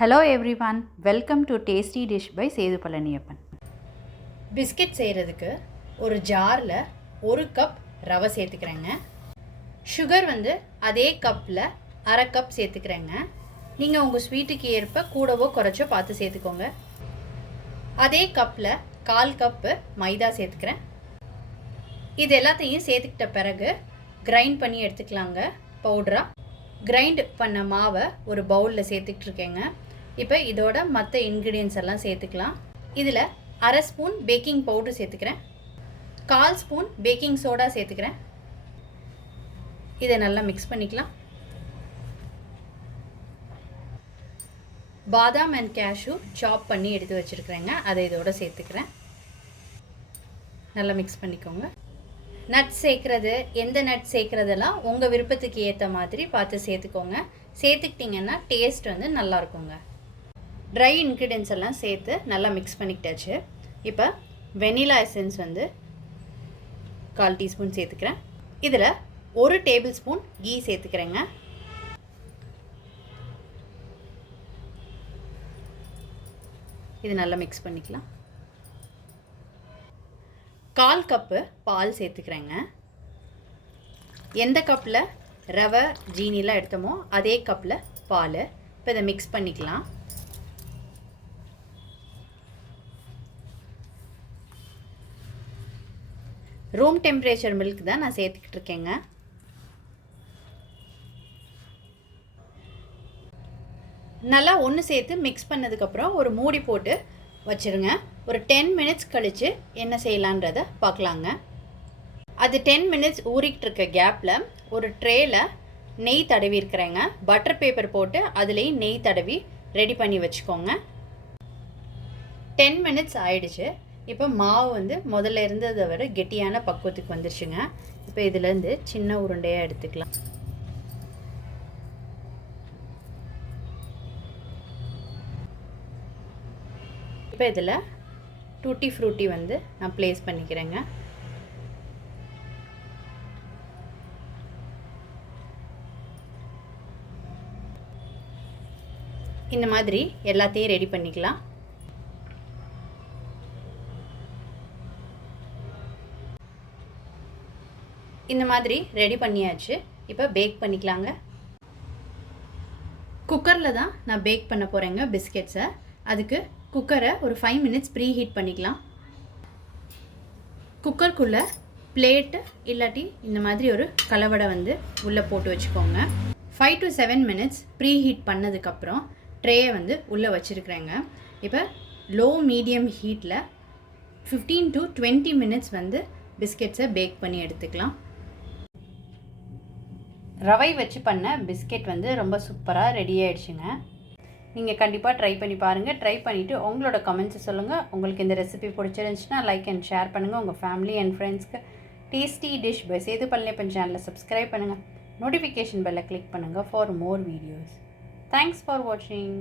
Hello everyone welcome to tasty dish by Sethu Palaniappan biscuit செய்கிறதுக்கு ஒரு ஜாரில் ஒரு கப் ரவை சேர்த்துக்கிறேங்க. சுகர் வந்து அதே கப்பில் அரை கப் சேர்த்துக்கிறேங்க. நீங்கள் உங்கள் ஸ்வீட்டுக்கு ஏற்ப கூடவோ குறைச்சோ பார்த்து சேர்த்துக்கோங்க. அதே கப்பில் கால் கப்பு மைதா சேர்த்துக்கிறேன். இது எல்லாத்தையும் சேர்த்துக்கிட்ட பிறகு கிரைண்ட் பண்ணி எடுத்துக்கலாங்க. பவுடராக கிரைண்ட் பண்ண மாவை ஒரு பவுலில் சேர்த்துக்கிட்டு இருக்கேங்க. இப்போ இதோட மற்ற இன்க்ரீடியன்ஸ் எல்லாம் சேர்த்துக்கலாம். இதில் அரை ஸ்பூன் பேக்கிங் பவுடர் சேர்த்துக்கிறேன். கால் ஸ்பூன் பேக்கிங் சோடா சேர்த்துக்கிறேன். இதை நல்லா மிக்ஸ் பண்ணிக்கலாம். பாதாம் அண்ட் கேஷு சாப் பண்ணி எடுத்து வச்சுருக்குறேங்க. அதை இதோட சேர்த்துக்கிறேன். நல்லா மிக்ஸ் பண்ணிக்கோங்க. நட் சேர்க்குறது எந்த நட் சேர்க்குறதெல்லாம் உங்கள் விருப்பத்துக்கு ஏற்ற மாதிரி பார்த்து சேர்த்துக்கோங்க. சேர்த்துக்கிட்டிங்கன்னா டேஸ்ட் வந்து நல்லாயிருக்குங்க ட்ரை இன்க்ரீடியன்ஸ் எல்லாம் சேர்த்து நல்லா மிக்ஸ் பண்ணிக்கிட்டாச்சு. இப்போ வெனிலா எசன்ஸ் வந்து கால் டீஸ்பூன் சேர்த்துக்கிறேன். இதில் ஒரு டேபிள் ஸ்பூன் கீ சேர்த்துக்கிறேங்க. இது நல்லா மிக்ஸ் பண்ணிக்கலாம். கால் கப்பு பால் சேர்த்துக்கிறேங்க. எந்த கப்பில் ரவை ஜீனிலாம் எடுத்தோமோ அதே கப்பில் பால். இப்போ இதை மிக்ஸ் பண்ணிக்கலாம். ரூம் டெம்பரேச்சர் மில்க் தான் நான் சேர்த்துக்கிட்டு இருக்கேங்க. நல்லா ஒன்று சேர்த்து மிக்ஸ் பண்ணதுக்கப்புறம் ஒரு மூடி போட்டு வச்சுருங்க. ஒரு டென் மினிட்ஸ் கழித்து என்ன செய்யலான்றத பார்க்கலாங்க. அது டென் மினிட்ஸ் ஊறிக்கிட்டு இருக்க கேப்பில் ஒரு ட்ரேயில் நெய் தடவி இருக்கிறேங்க. பட்டர் பேப்பர் போட்டு அதுலேயும் நெய் தடவி ரெடி பண்ணி வச்சுக்கோங்க. டென் மினிட்ஸ் ஆயிடுச்சு. இப்போ மாவு வந்து முதல்ல இருந்ததை விட கெட்டியான பக்குவத்துக்கு வந்துருச்சுங்க. இப்போ இதுலேருந்து சின்ன உருண்டையாக எடுத்துக்கலாம். இப்போ இதில் டூட்டி ஃப்ரூட்டி வந்து நான் ப்ளேஸ் பண்ணிக்கிறேங்க. இந்த மாதிரி எல்லாத்தையும் ரெடி பண்ணிக்கலாம். இந்த மாதிரி ரெடி பண்ணியாச்சு. இப்போ பேக் பண்ணிக்கலாங்க. குக்கரில் தான் நான் பேக் பண்ண போகிறேங்க பிஸ்கெட்ஸை அதுக்கு குக்கரை ஒரு ஃபைவ் மினிட்ஸ் ப்ரீ ஹீட் பண்ணிக்கலாம். குக்கருக்குள்ளே பிளேட்டு இல்லாட்டி இந்த மாதிரி ஒரு கலவடை வந்து உள்ளே போட்டு வச்சுக்கோங்க. Five to seven minutes preheat பண்ணதுக்கப்புறம் ட்ரேயை வந்து உள்ளே வச்சுருக்குறேங்க. இப்போ லோ மீடியம் ஹீட்டில் ஃபிஃப்டீன் டு டுவெண்ட்டி மினிட்ஸ் வந்து பிஸ்கெட்ஸை பேக் பண்ணி எடுத்துக்கலாம். ரவை வச்சு பண்ண பிஸ்கெட் வந்து ரொம்ப சூப்பராக ரெடி ஆயிடுச்சுங்க. நீங்கள் கண்டிப்பாக ட்ரை பண்ணி பாருங்கள் ட்ரை பண்ணிவிட்டு உங்களோட கமெண்ட்ஸை சொல்லுங்கள் உங்களுக்கு இந்த ரெசிபி பிடிச்சிருந்துச்சுன்னா லைக் அண்ட் ஷேர் பண்ணுங்கள் உங்கள் ஃபேமிலி அண்ட் ஃப்ரெண்ட்ஸ்க்கு tasty dish by Sethu Palaniappan சேனலை சப்ஸ்கிரைப் பண்ணுங்கள் நோட்டிஃபிகேஷன் பெல்லை கிளிக் பண்ணுங்கள் for more videos thanks for வாட்சிங்